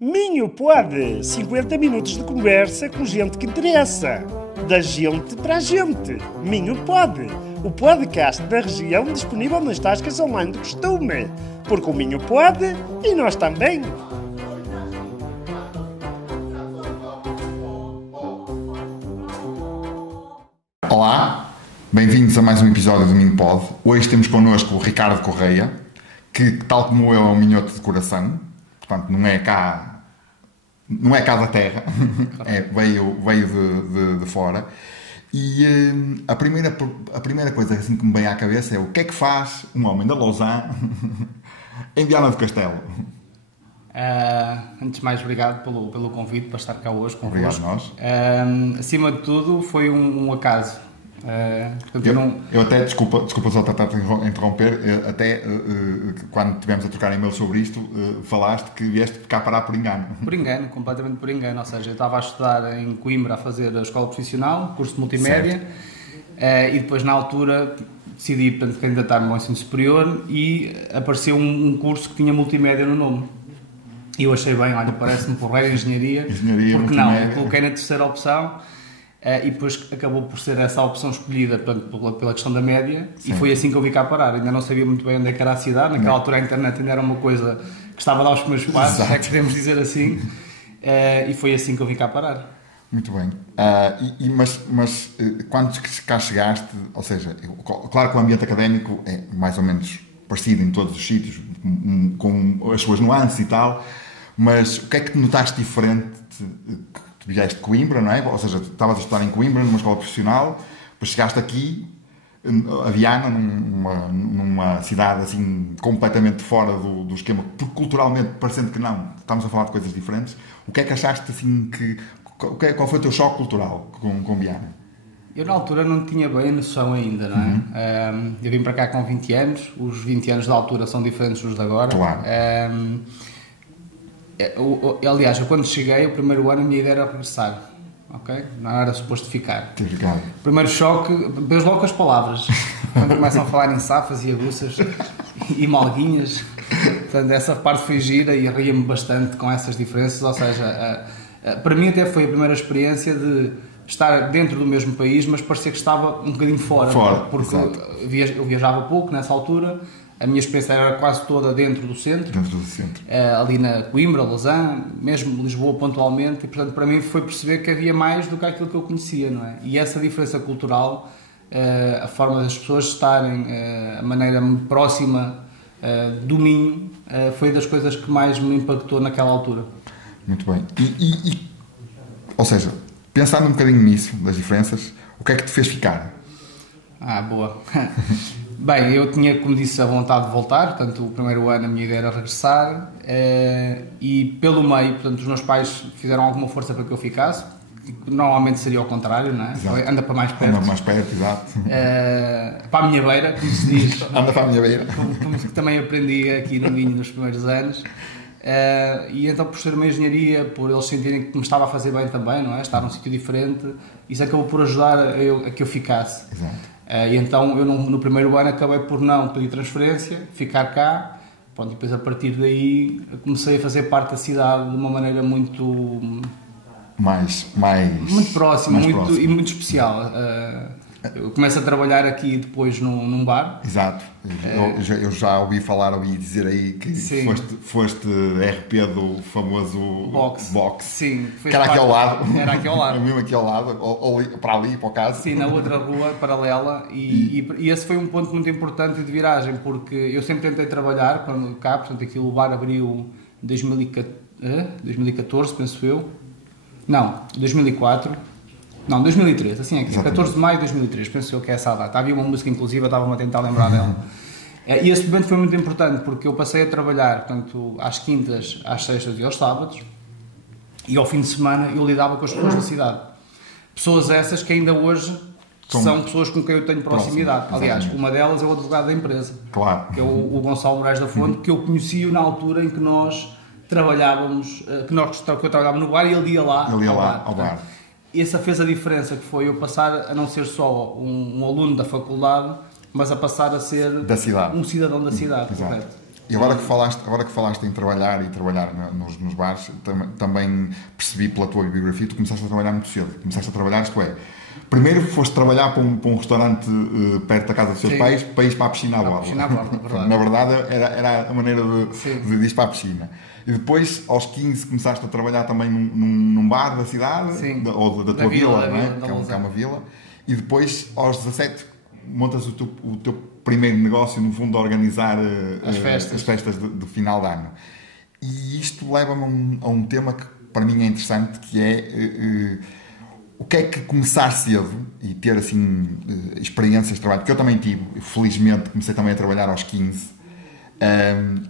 Minho pode! 50 minutos de conversa com gente que interessa. Da gente para a gente. Minho pode! O podcast da região disponível nas tascas online do costume. Porque o Minho pode e nós também. Olá, bem-vindos a mais um episódio do Minho Pod. Hoje temos connosco o Ricardo Correia, que, tal como eu, é um minhoto de coração. Portanto, não é cá da terra, veio de fora. E a primeira coisa assim que me vem à cabeça é: o que é que faz um homem da Lausanne em Viana do Castelo? Antes de mais, obrigado pelo convite para estar cá hoje convosco. Obrigado a nós. Acima de tudo, foi um acaso. Eu até, desculpa só tratar de interromper, quando estivemos a trocar e-mails sobre isto, falaste que vieste cá parar por engano. Por engano, completamente por engano. Ou seja, eu estava a estudar em Coimbra, a fazer a escola profissional, curso de multimédia, e depois na altura decidi candidatar-me ao ensino superior e apareceu um curso que tinha multimédia no nome. E eu achei bem, olha, parece-me porreiro, engenharia, porque não, eu coloquei na terceira opção. E depois acabou por ser essa a opção escolhida, portanto, pela questão da média. Sim. E foi assim que eu vi cá parar. Ainda não sabia muito bem onde é que era a cidade. Naquela altura a internet ainda era uma coisa que estava a dar os primeiros passos, é que podemos dizer assim. E foi assim que eu vi cá parar. Muito bem. Mas quando cá chegaste, ou seja, claro que o ambiente académico é mais ou menos parecido em todos os sítios, com as suas nuances e tal, mas o que é que notaste diferente? Vieste de Coimbra, não é? Ou seja, estavas a estudar em Coimbra, numa escola profissional, depois chegaste aqui, a Viana, numa cidade assim completamente fora do esquema, porque culturalmente, parecendo que não, estamos a falar de coisas diferentes. O que é que achaste assim qual foi o teu choque cultural com Viana? Eu na altura não tinha bem a noção ainda, não é? Eu vim para cá com 20 anos, os 20 anos da altura são diferentes dos de agora. Claro. Aliás, eu quando cheguei, o primeiro ano a minha ideia era regressar, ok? Não era suposto ficar. Primeiro choque, vejo logo as palavras, quando começam a falar em safas e aguças e malguinhas, portanto essa parte foi gira e ria-me bastante com essas diferenças, ou seja, para mim até foi a primeira experiência de estar dentro do mesmo país, mas parecia que estava um bocadinho fora porque eu viajava pouco nessa altura. A minha experiência era quase toda dentro do centro. Ali na Coimbra, Lausanne, mesmo Lisboa pontualmente, e portanto para mim foi perceber que havia mais do que aquilo que eu conhecia, não é? E essa diferença cultural, a forma das pessoas estarem, a maneira muito próxima do Minho, foi das coisas que mais me impactou naquela altura. Muito bem. Ou seja, pensando um bocadinho nisso, das diferenças, o que é que te fez ficar? Boa. Bem, eu tinha, como disse, a vontade de voltar, portanto, o primeiro ano a minha ideia era regressar, e pelo meio, portanto, os meus pais fizeram alguma força para que eu ficasse, que normalmente seria ao contrário, não é? Exato. Anda para mais perto. Anda mais perto, exato. Para a minha beira, como se diz. Anda para a minha beira. Como também aprendi aqui no Minho nos primeiros anos. E então, por ser uma engenharia, por eles sentirem que me estava a fazer bem também, não é? Estar num sítio diferente, isso acabou por ajudar a que eu ficasse. Exato. E então eu no primeiro ano acabei por não pedir transferência, ficar cá, pronto, e depois a partir daí comecei a fazer parte da cidade de uma maneira muito próxima, e muito especial. Eu começo a trabalhar aqui depois num bar. Exato. Eu já ouvi dizer aí que foste RP do famoso Box. Sim. Que era aqui ao lado. Era aqui ao lado. Mesmo aqui ao lado, ou para ali, para o caso. Sim, na outra rua paralela. E esse foi um ponto muito importante de viragem, porque eu sempre tentei trabalhar quando cá, portanto aquilo o bar abriu em 2014, penso eu. Não, 2004. Não, 2003, assim é que 14 de maio de 2003, penso eu que é essa a data. Havia uma música, inclusive, eu estava-me a tentar lembrar dela. E esse momento foi muito importante, porque eu passei a trabalhar, portanto, às quintas, às sextas e aos sábados, e ao fim de semana eu lidava com as pessoas da cidade. Pessoas essas que ainda hoje são pessoas com quem eu tenho proximidade. Aliás, uma delas é o advogado da empresa, que é o Gonçalo Moraes da Fonte, que eu conheci na altura em que nós trabalhávamos, que eu trabalhava no bar e ele ia lá ao bar. Essa fez a diferença, que foi eu passar a não ser só um aluno da faculdade, mas a passar a ser da cidade. Um cidadão da cidade, correto? E agora que falaste em trabalhar e trabalhar nos bares, também percebi pela tua biografia, tu começaste a trabalhar muito cedo. Começaste a trabalhar, isto é, primeiro foste trabalhar para um restaurante perto da casa dos seus pais, para ir para a piscina à borda. Na verdade, era a maneira de ir para a piscina. E depois, aos 15, começaste a trabalhar também num bar da cidade, ou da tua vila, não é? Que é uma vila. E depois, aos 17, montas o teu primeiro negócio, no fundo, de organizar as festas de final de ano. E isto leva-me a um tema que para mim é interessante, que é o que é que começar cedo e ter assim experiências de trabalho, porque eu também tive, felizmente comecei também a trabalhar aos 15.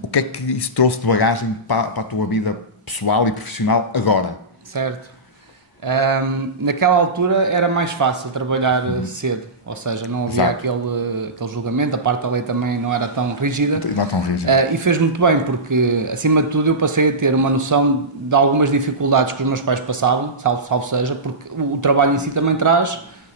O que é que isso trouxe de bagagem para a tua vida pessoal e profissional agora? Certo. Naquela altura era mais fácil trabalhar cedo, ou seja, não havia aquele julgamento, a parte da lei também não era tão rígida. Não tão rígida. E fez muito bem, porque acima de tudo eu passei a ter uma noção de algumas dificuldades que os meus pais passavam, salvo seja, porque o trabalho em si também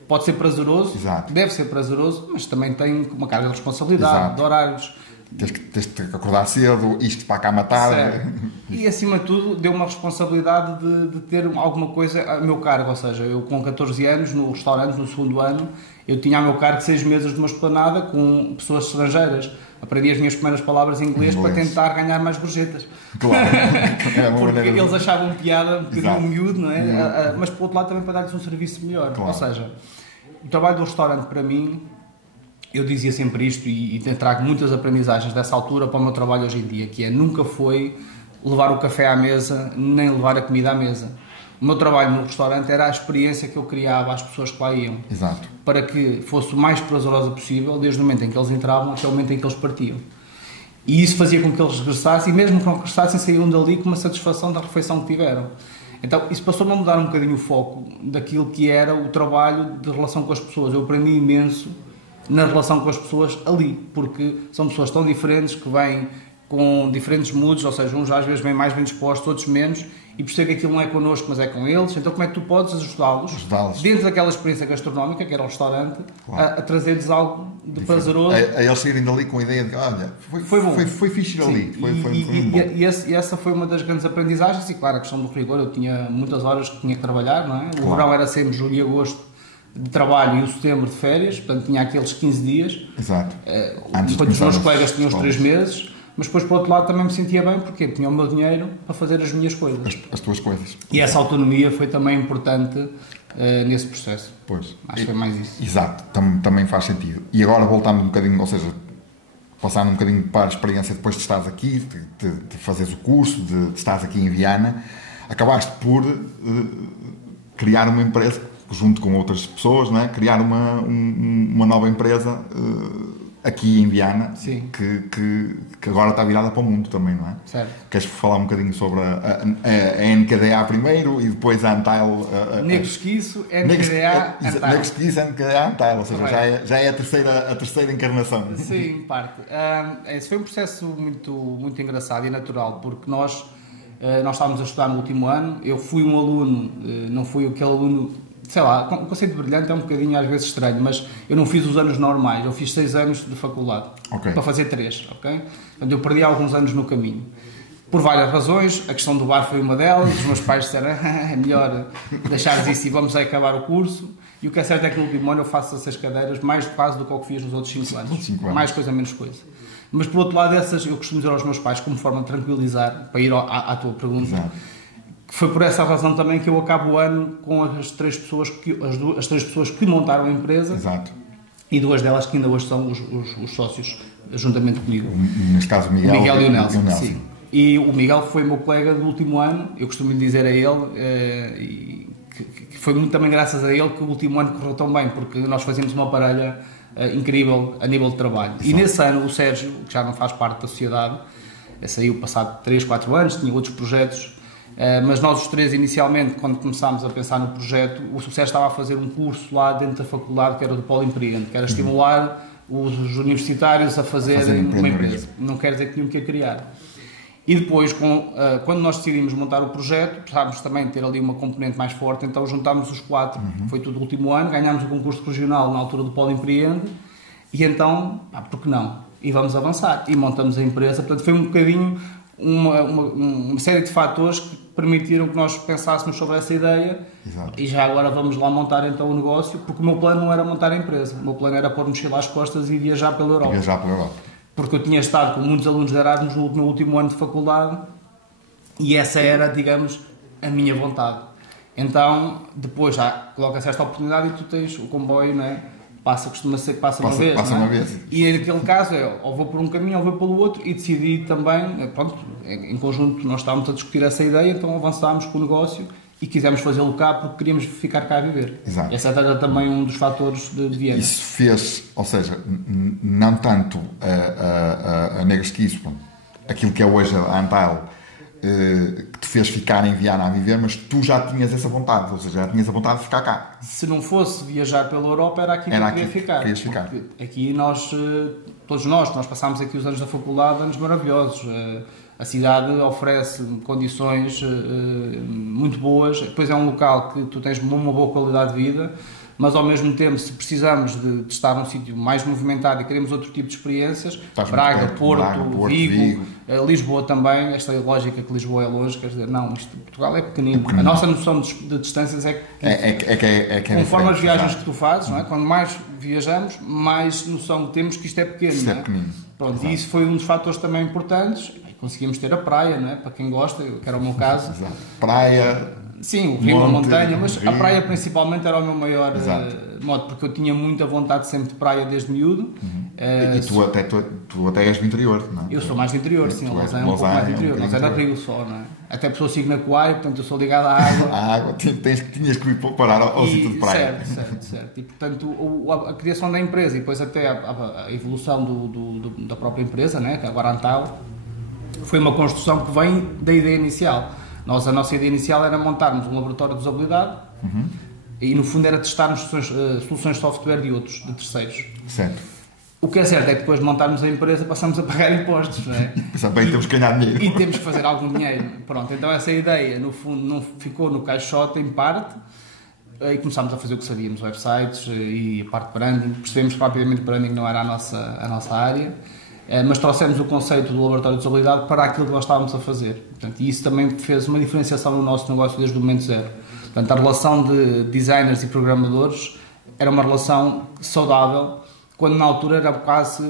pode ser prazeroso, deve ser prazeroso, mas também tem uma carga de responsabilidade, de horários. Tens que acordar cedo, isto para a cama tarde. E acima de tudo deu uma responsabilidade de ter alguma coisa a meu cargo, ou seja, eu com 14 anos no restaurante, no segundo ano, eu tinha a meu cargo 6 mesas de uma esplanada com pessoas estrangeiras. Aprendi as minhas primeiras palavras em inglês para tentar ganhar mais gorjetas. Claro. Porque eles achavam piada um bocadinho miúdo, não é? Mas por outro lado também para dar-lhes um serviço melhor. Claro. Ou seja, o trabalho do restaurante para mim, eu dizia sempre isto e trago muitas aprendizagens dessa altura para o meu trabalho hoje em dia, que é nunca foi levar o café à mesa, nem levar a comida à mesa. O meu trabalho no restaurante era a experiência que eu criava às pessoas que lá iam. Exato. Para que fosse o mais prazerosa possível, desde o momento em que eles entravam até o momento em que eles partiam. E isso fazia com que eles regressassem, e mesmo que não regressassem, saíam dali com uma satisfação da refeição que tiveram. Então, isso passou-me a mudar um bocadinho o foco daquilo que era o trabalho de relação com as pessoas. Eu aprendi imenso na relação com as pessoas ali, porque são pessoas tão diferentes, que vêm com diferentes moods, ou seja, uns às vezes vêm mais bem dispostos, outros menos, e percebo que aquilo não é connosco, mas é com eles. Então como é que tu podes ajudá-los dentro daquela experiência gastronómica, que era o restaurante, a trazer-lhes algo de prazeroso? A eles saírem dali com a ideia de, olha, foi bom. Foi fixe ali. E essa foi uma das grandes aprendizagens, e claro, a questão do rigor, eu tinha muitas horas que tinha que trabalhar, não é? O verão era sempre julho e agosto de trabalho e o setembro de férias, portanto tinha aqueles 15 dias. Exato. Enquanto os meus colegas tinham os 3 meses, mas depois por outro lado também me sentia bem, porque tinha o meu dinheiro para fazer as minhas coisas. As tuas coisas. E essa autonomia foi também importante nesse processo. Pois. Acho que foi mais isso. Exato, também faz sentido. E agora voltando um bocadinho, ou seja, passando um bocadinho para a experiência depois de estares aqui, de fazeres o curso, de estares aqui em Viana, acabaste por criar uma empresa junto com outras pessoas, não é? Criar uma nova empresa aqui em Viana, que agora está virada para o mundo também, não é? Certo. Queres falar um bocadinho sobre a NKDA primeiro e depois a Antail? Negresquiço, NKDA, Antail. Negresquiço, NKDA, Antail, ou seja, já é a terceira encarnação. Sim, parte. Esse foi um processo muito engraçado e natural, porque nós estávamos a estudar no último ano, eu fui um aluno, não fui aquele aluno, sei lá, o conceito de brilhante é um bocadinho às vezes estranho, mas eu não fiz os anos normais, eu fiz 6 anos de faculdade, para fazer 3, ok? Portanto, eu perdi alguns anos no caminho. Por várias razões, a questão do bar foi uma delas, os meus pais disseram, é melhor deixares isso e vamos acabar o curso, e o que é certo é que no último ano eu faço essas cadeiras mais quase do que o que fiz nos outros 5 anos. Mais coisa, menos coisa. Mas por outro lado, essas eu costumo dizer aos meus pais como forma de tranquilizar, para ir à tua pergunta. Exato. Foi por essa razão também que eu acabo o ano com as 3 pessoas que montaram a empresa. Exato. E 2 delas que ainda hoje são os sócios, juntamente comigo. Neste caso o Miguel e o Nelson. Sim. E o Miguel foi meu colega do último ano, eu costumo lhe dizer a ele, que foi muito também graças a ele que o último ano correu tão bem, porque nós fazíamos uma parelha incrível a nível de trabalho. Exato. E nesse ano o Sérgio, que já não faz parte da sociedade, saiu passado 3, 4 anos, tinha outros projetos. Mas nós os 3 inicialmente, quando começámos a pensar no projeto, o Sérgio estava a fazer um curso lá dentro da faculdade que era do Polo Empreende, que era estimular os universitários a fazerem uma empresa. Não quer dizer que tinham que a criar. E depois, quando nós decidimos montar o projeto, precisávamos também ter ali uma componente mais forte, então juntámos os 4, foi tudo o último ano, ganhámos o concurso regional na altura do Polo Empreende, e então, por que não? e vamos avançar. E montamos a empresa. Portanto, foi um bocadinho uma série de fatores que permitiram que nós pensássemos sobre essa ideia. Exato. E já agora vamos lá montar então o negócio, porque o meu plano não era montar a empresa. O meu plano era pôr mochila às costas e viajar pela Europa. Porque eu tinha estado com muitos alunos de Erasmus no meu último ano de faculdade e essa era, digamos, a minha vontade. Então, depois já coloca-se esta oportunidade e tu tens o comboio, não é? Costuma ser que passa uma vez. Uma vez. E naquele caso ou vou por um caminho ou vou pelo outro, e decidi também, pronto, em conjunto nós estávamos a discutir essa ideia, então avançámos com o negócio e quisemos fazê-lo cá porque queríamos ficar cá a viver. Exato. Esse era também um dos fatores de Viena. Isso fez, ou seja, não tanto a Negresquizo, aquilo que é hoje a Antail, que te fez ficar em Viana a viver, mas tu já tinhas essa vontade, ou seja, já tinhas a vontade de ficar cá. Se não fosse viajar pela Europa, era aqui que eu queria ficar. Aqui todos nós passámos aqui os anos da faculdade, anos maravilhosos. A cidade oferece condições muito boas, depois é um local que tu tens uma boa qualidade de vida, mas ao mesmo tempo, se precisamos de estar num sítio mais movimentado e queremos outro tipo de experiências, Braga, Porto, Vigo, Lisboa também, esta lógica que Lisboa é longe, quer dizer, não, Portugal é pequenino. A nossa noção de distâncias é que conforme as viagens que tu fazes, não é? Quando mais viajamos, mais noção temos que isto é pequeno. Isto não é? É pequenino. Pronto, e isso foi um dos fatores também importantes. Conseguimos ter a praia, não é? Para quem gosta, que era o meu caso. Exato. Praia... Sim, o rio, a montanha, mas a praia principalmente era o meu maior modo, porque eu tinha muita vontade sempre de praia desde miúdo. E tu até és do interior, não é? Eu sou mais do interior, sim, a Lausanne é um pouco mais do interior. Nós é na Rio só, não é? Até a pessoa sigo na Coai, portanto eu sou ligado à água. A água, tinhas que ir parar ao sítio de praia. Certo. E portanto a criação da empresa e depois até a evolução da própria empresa, né, que agora a Antail, foi uma construção que vem da ideia inicial. A nossa ideia inicial era montarmos um laboratório de usabilidade e no fundo era testarmos soluções de software de terceiros. Certo. O que é certo é que depois de montarmos a empresa passamos a pagar impostos, não é? Bem, temos que ganhar dinheiro. E temos que fazer algum dinheiro. Pronto, então essa ideia no fundo não ficou no caixote em parte e começámos a fazer o que sabíamos, websites e a parte de branding. Percebemos que rapidamente o branding não era a nossa área. Mas trouxemos o conceito do laboratório de usabilidade para aquilo que nós estávamos a fazer. Portanto, e isso também fez uma diferenciação no nosso negócio desde o momento zero. Portanto, a relação de designers e programadores era uma relação saudável, quando na altura era quase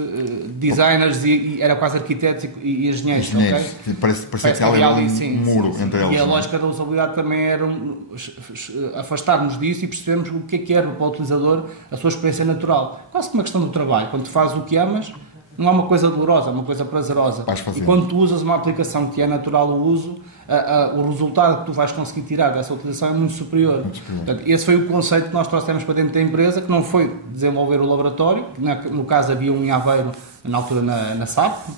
designers e era quase arquitetos e engenheiros. Okay? Parece que havia ali um muro entre eles. E a lógica da usabilidade também era afastar-nos disso e percebermos o que era para o utilizador a sua experiência natural. Quase como uma questão do trabalho. Quando tu fazes o que amas, não é uma coisa dolorosa, é uma coisa prazerosa. E quando tu usas uma aplicação que é natural o uso, o resultado que tu vais conseguir tirar dessa utilização é muito superior. Portanto, esse foi o conceito que nós trouxemos para dentro da empresa, que não foi desenvolver o laboratório, que no caso havia um em Aveiro, na altura na SAP,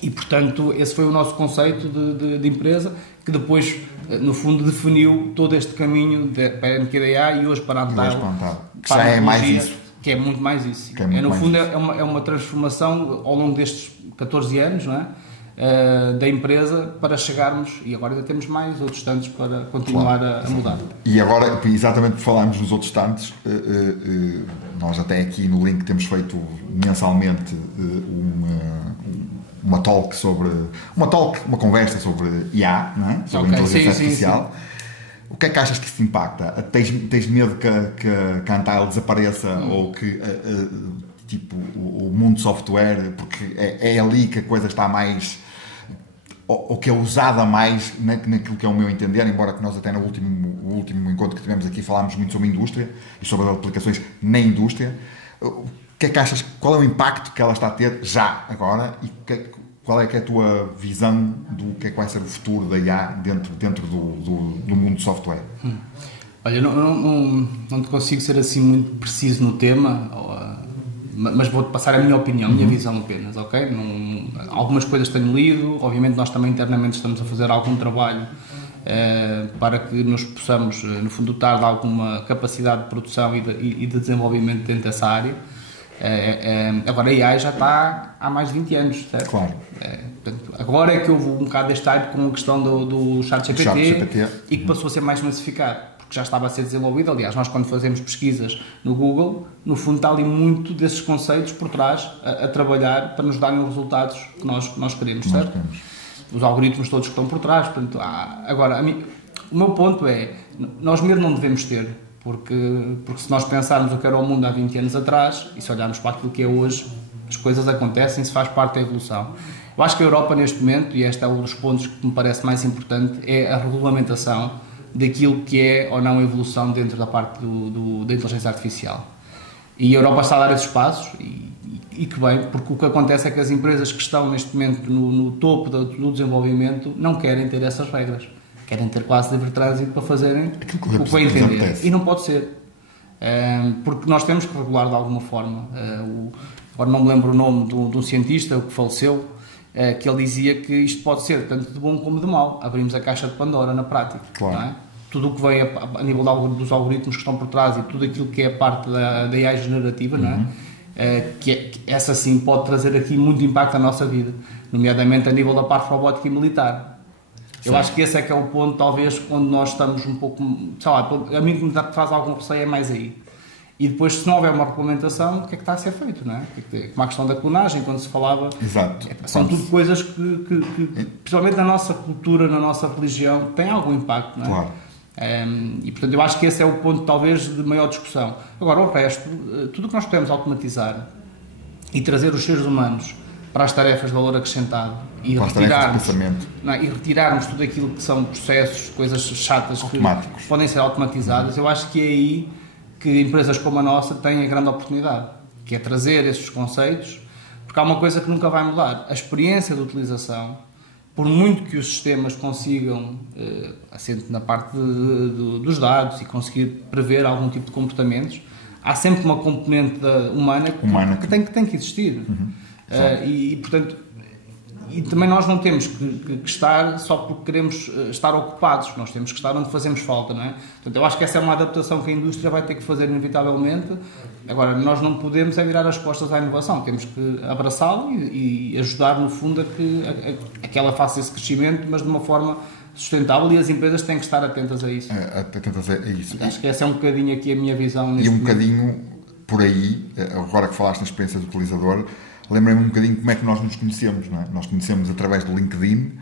e portanto esse foi o nosso conceito de empresa, que depois, no fundo, definiu todo este caminho para a NQDA e hoje para a Antail. Que já é mais isso. Que é muito mais isso. No fundo, é uma transformação ao longo destes 14 anos, não é? Da empresa para chegarmos, e agora ainda temos mais outros tantos para continuar a mudar. E agora, exatamente por falarmos nos outros tantos, nós até aqui no Link temos feito mensalmente uma conversa sobre IA, não é? Sobre inteligência artificial. Sim. O que é que achas que isso te impacta? Tens medo que a Antail desapareça ou que o mundo de software, porque é ali que a coisa está mais, ou que é usada mais naquilo que é o meu entender, embora que nós até no último encontro que tivemos aqui falámos muito sobre a indústria e sobre as aplicações na indústria. O que é que achas, qual é o impacto que ela está a ter já agora e qual é que é a tua visão do que é que vai ser o futuro da IA dentro do mundo do software? Olha, não te consigo ser assim muito preciso no tema, mas vou-te passar a minha opinião, a minha visão apenas, ok? Algumas coisas tenho lido, obviamente nós também internamente estamos a fazer algum trabalho para que nos possamos, no fundo, dotar de alguma capacidade de produção e de desenvolvimento dentro dessa área. Agora a AI já está há mais de 20 anos, certo? Claro. Portanto, agora é que houve um bocado deste hype com a questão do chat GPT e que passou a ser mais massificado. que já estava a ser desenvolvido. Aliás, nós quando fazemos pesquisas no Google, no fundo está ali muito desses conceitos por trás a trabalhar para nos darem os resultados que nós queremos, certo? Os algoritmos todos que estão por trás. Portanto, agora, o meu ponto é, nós medo não devemos ter, porque se nós pensarmos o que era o mundo há 20 anos atrás, e se olharmos para aquilo que é hoje, as coisas acontecem, se faz parte da evolução. Eu acho que a Europa neste momento, e este é um dos pontos que me parece mais importante, é a regulamentação daquilo que é ou não a evolução dentro da parte da inteligência artificial. E a Europa está a dar esses passos, e que bem, porque o que acontece é que as empresas que estão neste momento no topo do desenvolvimento não querem ter essessas regras. Querem ter quase livre trânsito para fazerem o que vai entender. E não pode ser. Porque nós temos que regular de alguma forma. Agora não me lembro o nome de um cientista que faleceu, que ele dizia que isto pode ser tanto de bom como de mau. Abrimos a caixa de Pandora na prática. Claro. Não é? Tudo o que vem a nível dos algoritmos que estão por trás e tudo aquilo que é parte da AI generativa, não é? Que essa sim pode trazer aqui muito impacto na nossa vida, nomeadamente a nível da parte robótica e militar. Eu acho que esse é que é o ponto, talvez, onde nós estamos um pouco, sei lá, a mim que me traz algum receio é mais aí. E depois, se não houver uma regulamentação, o que é que está a ser feito, não é? Como a questão da clonagem, quando se falava... Exato. São tudo coisas que, principalmente na nossa cultura, na nossa religião, têm algum impacto, não é? Claro. E, portanto, eu acho que esse é o ponto, talvez, de maior discussão. Agora, o resto, tudo o que nós podemos automatizar e trazer os seres humanos para as tarefas de valor acrescentado e retirarmos tudo aquilo que são processos, coisas chatas que podem ser automatizadas, eu acho que é aí que empresas como a nossa têm a grande oportunidade, que é trazer esses conceitos, porque há uma coisa que nunca vai mudar, a experiência de utilização, por muito que os sistemas consigam, assente na parte dos dados e conseguir prever algum tipo de comportamentos, há sempre uma componente humana que tem que existir. E, portanto, e também nós não temos que estar só porque queremos estar ocupados, nós temos que estar onde fazemos falta, não é? Portanto, eu acho que essa é uma adaptação que a indústria vai ter que fazer inevitavelmente. Agora, nós não podemos virar as costas à inovação, temos que abraçá-lo e ajudar, no fundo, a que ela faça esse crescimento, mas de uma forma sustentável, e as empresas têm que estar atentas a isso. Atentas a isso. Acho que essa é um bocadinho aqui a minha visão. E um bocadinho por aí, agora que falaste na experiência do utilizador, lembrei-me um bocadinho como é que nós nos conhecemos, não é? Nós conhecemos através do LinkedIn,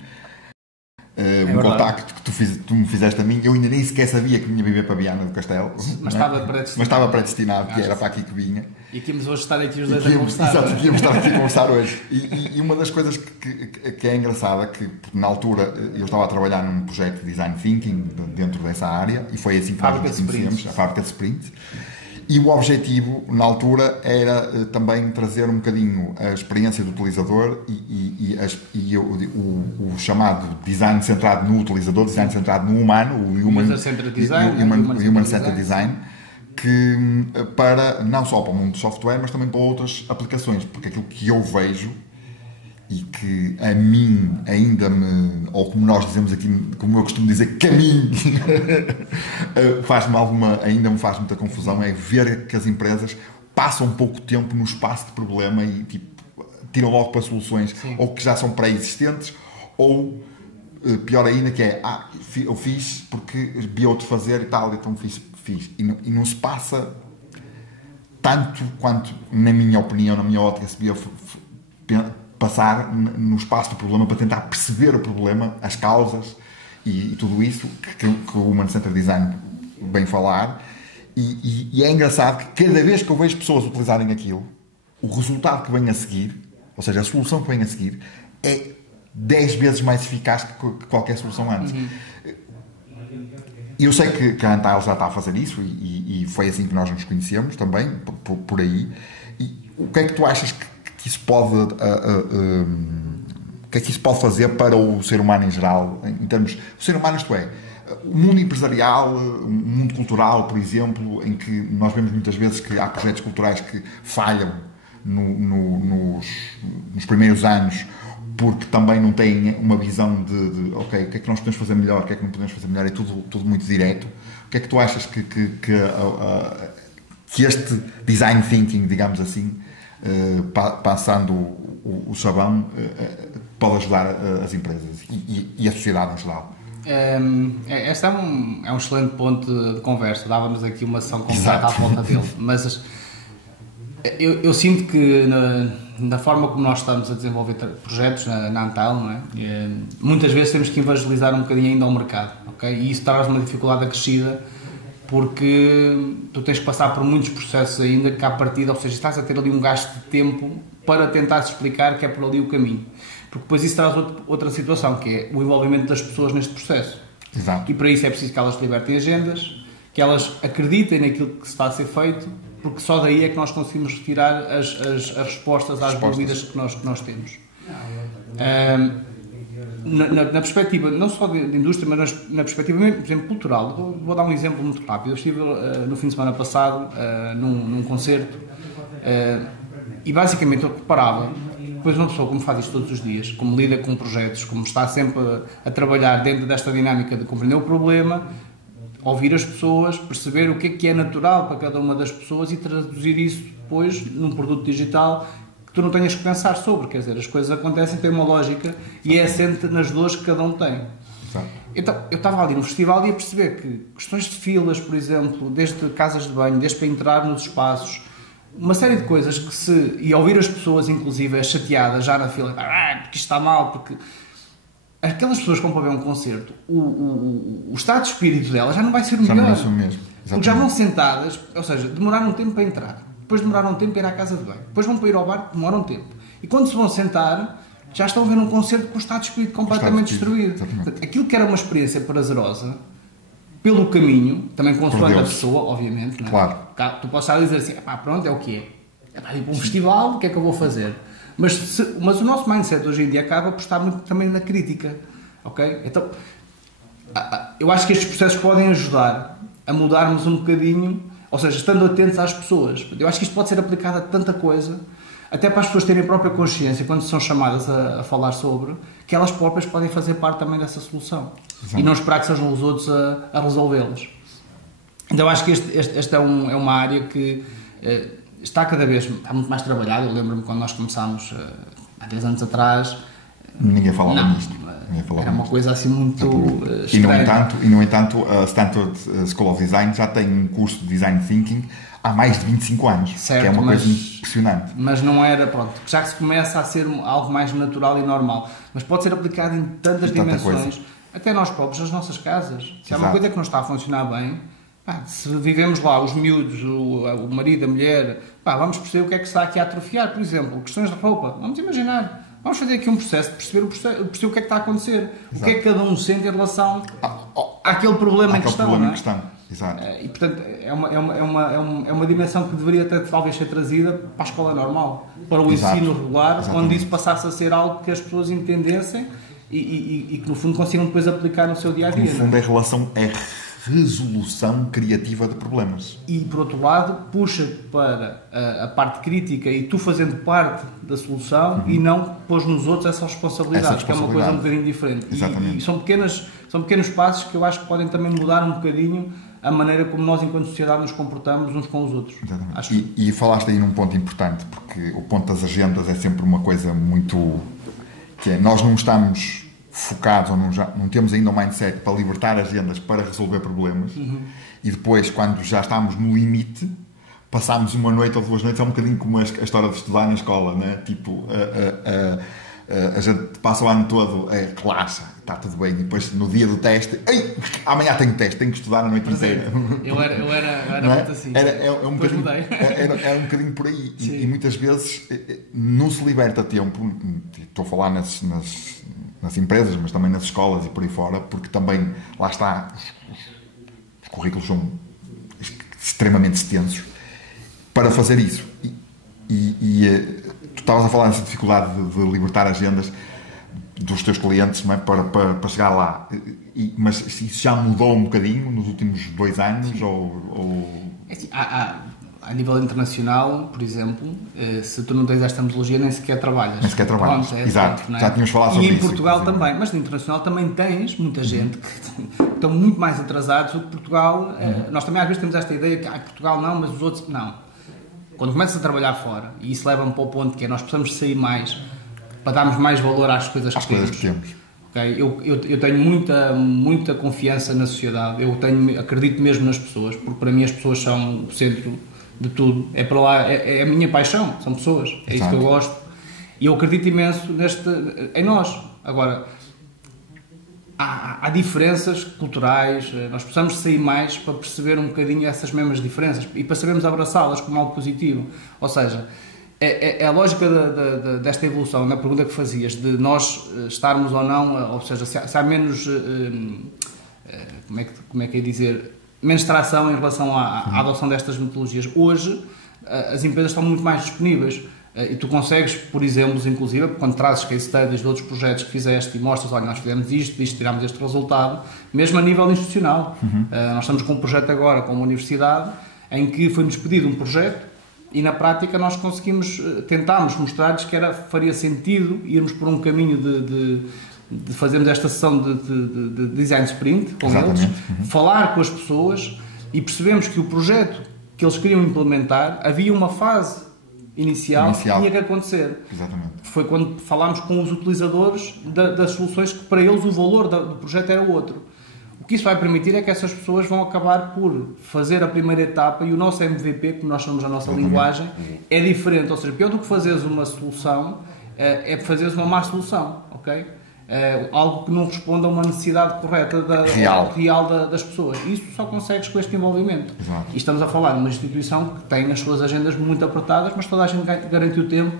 um contacto que tu me fizeste a mim. Eu ainda nem sequer sabia que vinha viver para Viana do Castelo, mas estava predestinado, que era para aqui que vinha. E que íamos hoje estar aqui os dois a conversar. Exato, que íamos estar aqui a conversar hoje. E uma das coisas que é engraçada, que na altura eu estava a trabalhar num projeto de Design Thinking dentro dessa área, e foi assim que nós nos conhecemos, a fábrica de Sprint. E o objetivo, na altura, era também trazer um bocadinho a experiência do utilizador e o chamado design centrado no utilizador, design centrado no humano, o Human Centered Design, que para, não só para o mundo do software, mas também para outras aplicações, porque aquilo que eu vejo e que a mim ainda ou como nós dizemos aqui, como eu costumo dizer, que a mim ainda me faz muita confusão, é ver que as empresas passam pouco tempo no espaço de problema e tiram logo para soluções, ou que já são pré-existentes, ou pior ainda, que é, eu fiz porque vi outro fazer e tal, então fiz. E não se passa tanto quanto, na minha opinião, na minha ótica, se devia passar no espaço do problema para tentar perceber o problema, as causas e tudo isso que o Human Centered Design vem falar. E é engraçado que cada vez que eu vejo pessoas utilizarem aquilo, o resultado que vem a seguir, ou seja, a solução que vem a seguir, é 10 vezes mais eficaz que qualquer solução antes. Eu sei que a Antail já está a fazer isso e foi assim que nós nos conhecemos também, por aí. E o que é que tu achas que isso pode o que é que isso pode fazer para o ser humano em geral, em termos o ser humano, isto é, o mundo empresarial, o mundo cultural, por exemplo, em que nós vemos muitas vezes que há projetos culturais que falham nos primeiros anos porque também não têm uma visão de ok, o que é que nós podemos fazer melhor, o que é que não podemos fazer melhor, é tudo muito direto. O que é que tu achas que este design thinking, digamos assim, passando o sabão, pode ajudar as empresas e a sociedade em geral? Este é um excelente ponto de conversa. Dávamos aqui uma sessão completa à volta dele. Mas eu sinto que na forma como nós estamos a desenvolver projetos na Antal, não é? Muitas vezes temos que evangelizar um bocadinho ainda ao mercado, ok? E isso traz uma dificuldade acrescida, porque tu tens que passar por muitos processos ainda que à partida, ou seja, estás a ter ali um gasto de tempo para tentar explicar que é por ali o caminho. Porque depois isso traz outra situação, que é o envolvimento das pessoas neste processo. Exato. E para isso é preciso que elas libertem agendas, que elas acreditem naquilo que se está a ser feito, porque só daí é que nós conseguimos retirar as respostas às dúvidas que nós temos. Na perspectiva não só de indústria, mas na perspectiva, por exemplo, cultural, vou dar um exemplo muito rápido. Eu estive no fim de semana passado num concerto e basicamente eu reparava, depois uma pessoa como faz isto todos os dias, como lida com projetos, como está sempre a trabalhar dentro desta dinâmica de compreender o problema, ouvir as pessoas, perceber o que é natural para cada uma das pessoas e traduzir isso depois num produto digital que tu não tenhas que pensar sobre. Quer dizer, as coisas acontecem, têm uma lógica e é assente nas dores que cada um tem. Exato. Então, eu estava ali no festival e ia perceber que questões de filas, por exemplo, desde casas de banho, desde para entrar nos espaços, uma série de coisas que e ouvir as pessoas, inclusive, chateadas já na fila, porque isto está mal, porque aquelas pessoas que vão para ver um concerto, o estado de espírito delas já não vai ser o melhor. Já não vai ser o mesmo. Porque já vão sentadas, ou seja, demoraram um tempo para entrar, depois demoraram um tempo para ir à casa de banho, depois vão para ir ao bar, demoram um tempo. E quando se vão sentar, já estão a ver um concerto com o estado de espírito completamente destruído. Portanto, aquilo que era uma experiência prazerosa, pelo caminho, também consoante a pessoa, obviamente, não é? Claro. Tu podes estar a dizer assim, pronto, é o que é. Ir para um festival, o que é que eu vou fazer? Mas o nosso mindset hoje em dia acaba por estar muito também na crítica, ok? Então, eu acho que estes processos podem ajudar a mudarmos um bocadinho, ou seja, estando atentos às pessoas. Eu acho que isto pode ser aplicado a tanta coisa, até para as pessoas terem a própria consciência, quando são chamadas a falar sobre, que elas próprias podem fazer parte também dessa solução. Exato. E não esperar que sejam os outros a resolvê-los. Então acho que esta é uma área que está cada vez muito mais trabalhada. Eu lembro-me quando nós começámos há 10 anos atrás. Ninguém falava nisto. Era uma coisa assim muito estranha. E no entanto, a Stanford School of Design já tem um curso de Design Thinking há mais de 25 anos, certo, que é uma coisa impressionante. Mas não era, pronto, já que se começa a ser algo mais natural e normal, mas pode ser aplicado em tantas dimensões, até nós próprios, nas nossas casas. Se há uma coisa que não está a funcionar bem, se vivemos lá, os miúdos, o marido, a mulher, vamos perceber o que é que está aqui a atrofiar, por exemplo, questões de roupa, vamos imaginar. Vamos fazer aqui um processo de perceber o que é que está a acontecer. Exato. O que é que cada um sente em relação àquele problema em questão. Exato. E, portanto, é uma dimensão que deveria talvez ser trazida para a escola normal, para o ensino regular, onde isso passasse a ser algo que as pessoas entendessem e que, no fundo, consigam depois aplicar no seu dia-a-dia. No fundo, é resolução criativa de problemas. E, por outro lado, puxa para a parte crítica e tu fazendo parte da solução e não pôs nos outros essa responsabilidade, que é uma coisa um bocadinho diferente. Exatamente. E são pequenos passos que eu acho que podem também mudar um bocadinho a maneira como nós, enquanto sociedade, nos comportamos uns com os outros. Exatamente. E falaste aí num ponto importante, porque o ponto das agendas é sempre uma coisa muito... que é, nós não estamos focados, ou não temos ainda o mindset para libertar agendas para resolver problemas, e depois, quando já estamos no limite, passámos uma noite ou 2 noites, é um bocadinho como a história de estudar na escola, né? Tipo, a gente passa o ano todo, relaxa, está tudo bem, e depois no dia do teste, amanhã tenho teste, tenho que estudar a noite inteira. Eu era muito assim. Era um bocadinho por aí. E muitas vezes não se liberta tempo, estou a falar nas empresas, mas também nas escolas e por aí fora, porque também, lá está, os currículos são extremamente extensos para fazer isso. Tu estavas a falar dessa dificuldade de libertar agendas dos teus clientes, não é? para chegar lá. Mas isso já mudou um bocadinho nos últimos 2 anos? A nível internacional, por exemplo, se tu não tens esta metodologia, nem sequer trabalhas. Pronto, exato. Certo, já tínhamos falado sobre isso. E em Portugal também, mas no internacional também tens muita gente que estão muito mais atrasados do que Portugal. Nós também às vezes temos esta ideia que Portugal não, mas os outros não. Quando começas a trabalhar fora, e isso leva-me para o ponto que é nós precisamos sair mais para darmos mais valor às coisas que temos. Okay? Eu tenho muita confiança na sociedade, acredito mesmo nas pessoas, porque para mim as pessoas são o centro de tudo, é para lá, é a minha paixão, são pessoas, é isso que eu gosto, e eu acredito imenso em nós. Agora, há diferenças culturais, nós precisamos sair mais para perceber um bocadinho essas mesmas diferenças e para sabermos abraçá-las como algo positivo. Ou seja, é a lógica desta evolução, na pergunta que fazias, de nós estarmos ou não, ou seja, se há menos, como é que é dizer, menos tração em relação à adoção destas metodologias. Hoje, as empresas estão muito mais disponíveis. E tu consegues, por exemplo, inclusive, quando trazes case studies de outros projetos que fizeste e mostras, olha, nós fizemos isto, tirámos este resultado, mesmo a nível institucional. Nós estamos com um projeto agora com uma universidade em que foi-nos pedido um projeto e na prática nós tentámos mostrar-lhes que faria sentido irmos por um caminho de fazermos esta sessão de design sprint com eles, falar com as pessoas e percebemos que o projeto que eles queriam implementar havia uma fase inicial que tinha que acontecer. Exatamente. Foi quando falámos com os utilizadores das soluções que para eles o valor do projeto era outro. O que isso vai permitir é que essas pessoas vão acabar por fazer a primeira etapa e o nosso MVP, como nós chamamos a nossa linguagem, é diferente. Ou seja, pior do que fazeres uma solução é fazeres uma má solução, ok? Algo que não responda a uma necessidade correta real das pessoas. Isso só consegues com este envolvimento. Exato. E estamos a falar de uma instituição que tem as suas agendas muito apertadas, mas toda a gente garante o tempo.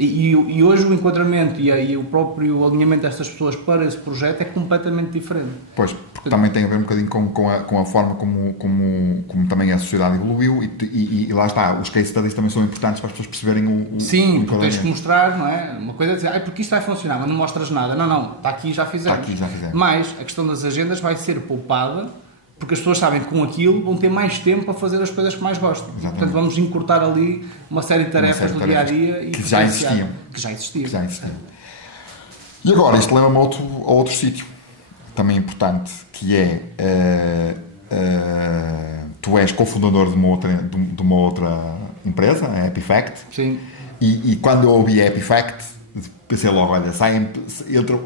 E hoje o enquadramento e o próprio alinhamento destas pessoas para esse projeto é completamente diferente. Pois, porque também tem a ver um bocadinho com a forma como também a sociedade evoluiu e lá está, os case studies também são importantes para as pessoas perceberem Sim, porque tens que mostrar, não é? Uma coisa é dizer, porque isto vai funcionar, mas não mostras nada. Não, está aqui, já fizemos. Mas a questão das agendas vai ser poupada, porque as pessoas sabem que com aquilo vão ter mais tempo para fazer as coisas que mais gostam. Exatamente. Portanto, vamos encurtar ali uma série de tarefas do dia-a-dia que já existiam. E agora, isto leva-me a outro sítio também importante, que é tu és cofundador de uma outra empresa, a Epifact. Sim. E quando eu ouvi a Epifact, pensei logo, olha,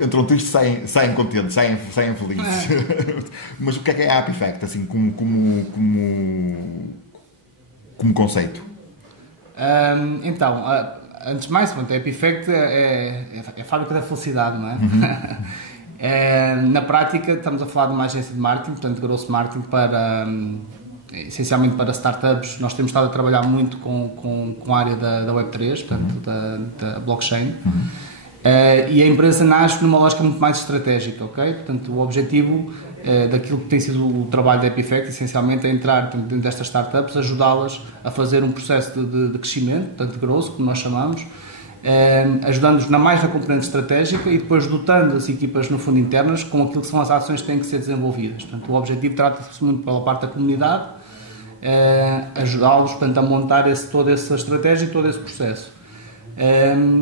entram tristes, saem contentes, saem felizes. Mas o que é a Epifact, assim, como conceito? Então, antes de mais, a Epifact é a fábrica da felicidade, não é? Na prática, estamos a falar de uma agência de marketing, portanto, grosso marketing essencialmente para startups. Nós temos estado a trabalhar muito com a área da Web3, portanto, da blockchain. E a empresa nasce numa lógica muito mais estratégica, ok? Portanto, o objetivo daquilo que tem sido o trabalho da Epifact, essencialmente, é entrar dentro destas startups, ajudá-las a fazer um processo de crescimento, portanto, grosso, como nós chamamos, ajudando-nos mais na componente estratégica e depois dotando as equipas, no fundo, internas com aquilo que são as ações que têm que ser desenvolvidas. Portanto, o objetivo trata-se muito pela parte da comunidade, ajudá-los, portanto, a montar toda essa estratégia e todo esse processo.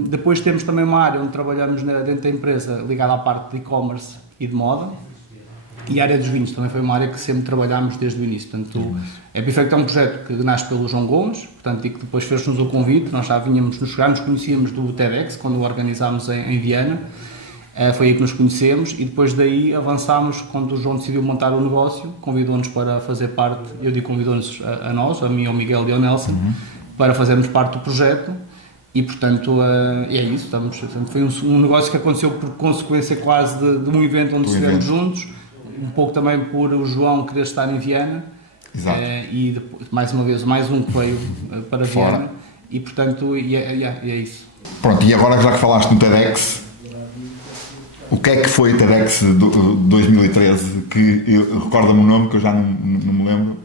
Depois temos também uma área onde trabalhamos dentro da empresa ligada à parte de e-commerce e de moda, e a área dos vinhos também foi uma área que sempre trabalhámos desde o início. Portanto, a Epifact é um projeto que nasce pelo João Gomes, portanto, e que depois fez-nos o convite. Nós já nos conhecíamos do TEDx, quando o organizámos em Viena. Foi aí que nos conhecemos e depois daí avançámos. Quando o João decidiu montar o negócio, convidou-nos para fazer parte, convidou-nos a nós, a mim e ao Miguel e ao Nelson, para fazermos parte do projeto. E portanto, é isso. Portanto, foi um negócio que aconteceu por consequência quase de um evento onde estivemos juntos, um pouco também por o João querer estar em Viena. Exato. E depois, mais uma vez, mais um que veio para Viena. E portanto, é isso. Pronto, e agora já que falaste no TEDx, o que é que foi o TEDx de 2013? Que recorda-me o nome, que eu já não me lembro.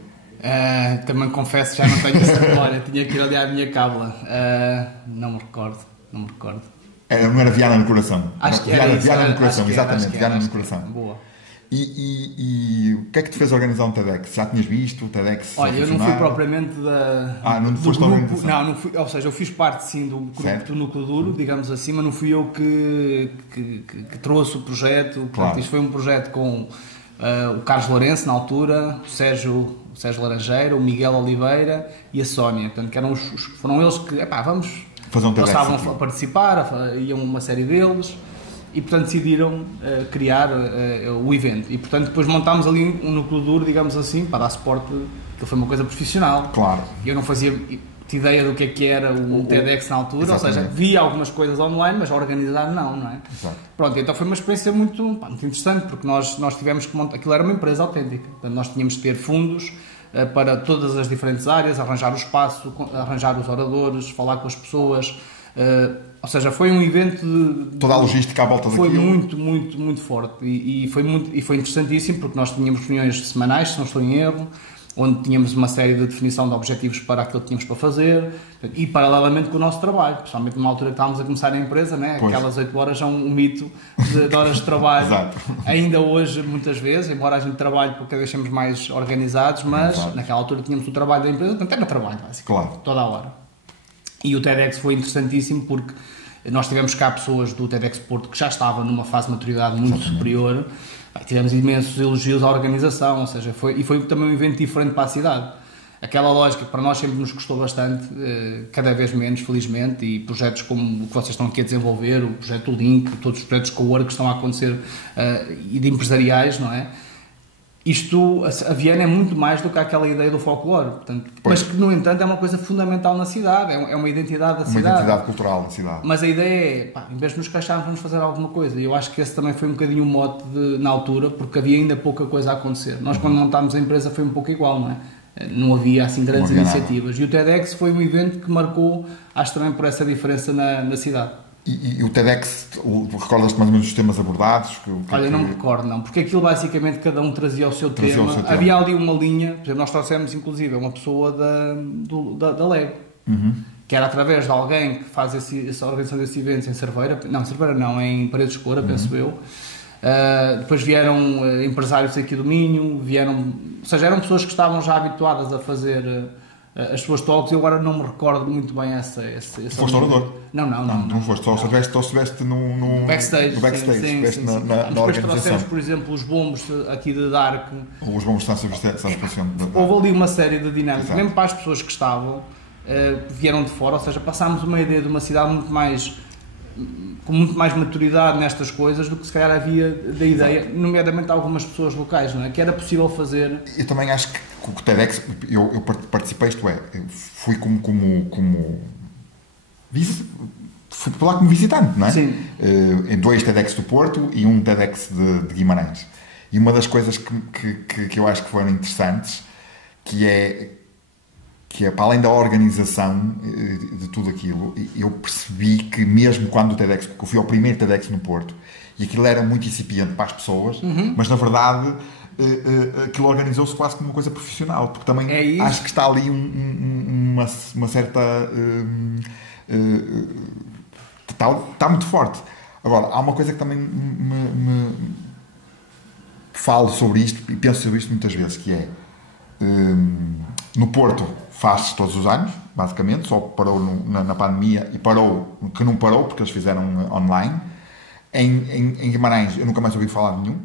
Também confesso que já não tenho essa memória, tinha que ir ali à minha cábula. Não me recordo. Não era Viana no Coração? Acho que era Viana no Coração, exatamente, Viana no Coração. Boa. E o que é que te fez organizar um TEDx? Já tinhas visto o TEDx? Olha, eu não fui propriamente não foste do grupo. Não fui, ou seja, eu fiz parte sim do grupo do Núcleo Duro, digamos assim, mas não fui eu que trouxe o projeto. Claro. Portanto, isto foi um projeto com o Carlos Lourenço na altura, o Sérgio Laranjeira, o Miguel Oliveira e a Sónia. Portanto, foram eles que, vamos... Fazer um TEDx. Eles estavam a participar, iam uma série deles. e portanto decidiram criar o evento. E portanto depois montámos ali um núcleo duro, digamos assim, para dar suporte, que foi uma coisa profissional. Claro. Eu não fazia ideia do que era o TEDx na altura, Exatamente. ou seja, via algumas coisas online, mas organizar não é? Exato. Pronto, então foi uma experiência muito interessante, porque nós tivemos que montar, aquilo era uma empresa autêntica, portanto nós tínhamos de ter fundos para todas as diferentes áreas, arranjar o espaço, arranjar os oradores, falar com as pessoas, ou seja, foi um evento toda a logística à volta daquilo. Foi muito forte e foi interessantíssimo, porque nós tínhamos reuniões semanais, se não estou em erro, onde tínhamos uma série de definição de objetivos para aquilo que tínhamos para fazer e paralelamente com o nosso trabalho, principalmente numa altura que estávamos a começar a empresa, né? Aquelas 8 horas são um mito de horas de trabalho. Exato. Ainda hoje, muitas vezes, embora a gente trabalhe porque cada vez somos mais organizados, mas exato, naquela altura tínhamos o trabalho da empresa, portanto era trabalho, basicamente, claro, toda a hora. E o TEDx foi interessantíssimo porque nós tivemos cá pessoas do TEDx Porto que já estavam numa fase de maturidade muito superior. Tivemos imensos elogios à organização, ou seja, foi também um evento diferente para a cidade. Aquela lógica que para nós sempre nos custou bastante, cada vez menos, felizmente, e projetos como o que vocês estão aqui a desenvolver, o projeto Link, todos os projetos co-work que estão a acontecer e de empresariais, não é? Isto, a Viana é muito mais do que aquela ideia do folclore, portanto, mas que, no entanto, é uma coisa fundamental na cidade, é uma identidade da cidade. Uma identidade cultural da cidade. Mas a ideia é, em vez de nos queixarmos, vamos fazer alguma coisa. E eu acho que esse também foi um bocadinho o mote na altura, porque havia ainda pouca coisa a acontecer. Nós, quando montámos a empresa, foi um pouco igual, não é? Não havia, assim, grandes iniciativas. Nada. E o TEDx foi um evento que marcou, acho também, por essa diferença na cidade. E o TEDx, recordas-te mais ou menos os temas abordados? Olha, não me recordo, não, porque aquilo basicamente cada um trazia o seu tema. Havia ali uma linha, por exemplo, nós trouxemos inclusive uma pessoa da Lego, que era através de alguém que faz essa organização desses eventos em Cerveira, em Paredes de Cora, penso eu. Depois vieram empresários aqui do Minho, ou seja, eram pessoas que estavam já habituadas a fazer as suas talks. Eu agora não me recordo muito bem essa foste orador? Não foste, só estiveste no backstage, sim. Na depois trouxemos, por exemplo, os bombos aqui de Dark. Os bombos estão a exposição. Houve ali uma série de dinâmicas, mesmo para as pessoas que estavam, vieram de fora, ou seja, passámos uma ideia de uma cidade com muito mais maturidade nestas coisas do que se calhar havia da ideia, nomeadamente algumas pessoas locais, não é? Que era possível fazer. Eu também acho que o TEDx, eu participei, isto é, fui como fui lá como visitante, não é? Sim. Em 2 TEDx do Porto e um TEDx de Guimarães. E uma das coisas que eu acho que foram interessantes, que é para além da organização de tudo aquilo, eu percebi que mesmo quando o TEDx, porque eu fui ao primeiro TEDx no Porto, e aquilo era muito incipiente para as pessoas, mas na verdade aquilo organizou-se quase como uma coisa profissional, porque também acho que está ali uma certa... está muito forte. Agora, há uma coisa que também me falo sobre isto, e penso sobre isto muitas vezes, que é... no Porto faz-se todos os anos, basicamente, só parou na pandemia e que não parou porque eles fizeram online. Em Guimarães eu nunca mais ouvi falar de nenhum.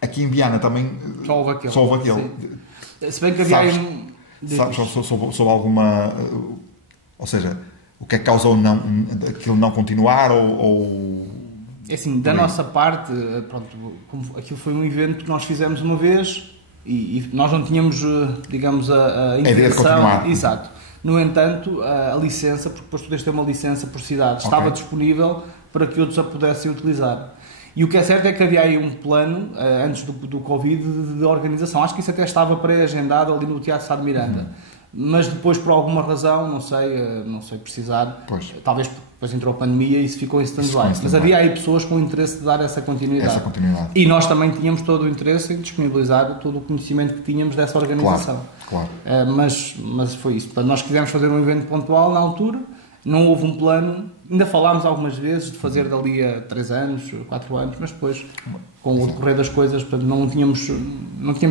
Aqui em Viana também só houve aquele. Se bem que havia sobre alguma, ou seja, o que é que causou aquilo não continuar ou... É assim, da nossa parte, pronto, aquilo foi um evento que nós fizemos uma vez e nós não tínhamos, digamos, a ideia de continuar. Exato. No entanto, a licença, porque depois tu tens de ter uma licença por cidade, estava disponível para que outros a pudessem utilizar. E o que é certo é que havia aí um plano, antes do Covid, de organização. Acho que isso até estava pré-agendado ali no Teatro Sá de Miranda. Mas depois, por alguma razão, não sei precisar, talvez depois entrou a pandemia e isso ficou em stand-by. Mas havia aí pessoas com interesse de dar essa continuidade. E nós também tínhamos todo o interesse em disponibilizar todo o conhecimento que tínhamos dessa organização. Claro. Mas foi isso. Portanto, nós quisemos fazer um evento pontual na altura, não houve um plano, ainda falámos algumas vezes de fazer dali a 3 anos, 4 anos, mas depois, com o decorrer das coisas, portanto, não tínhamos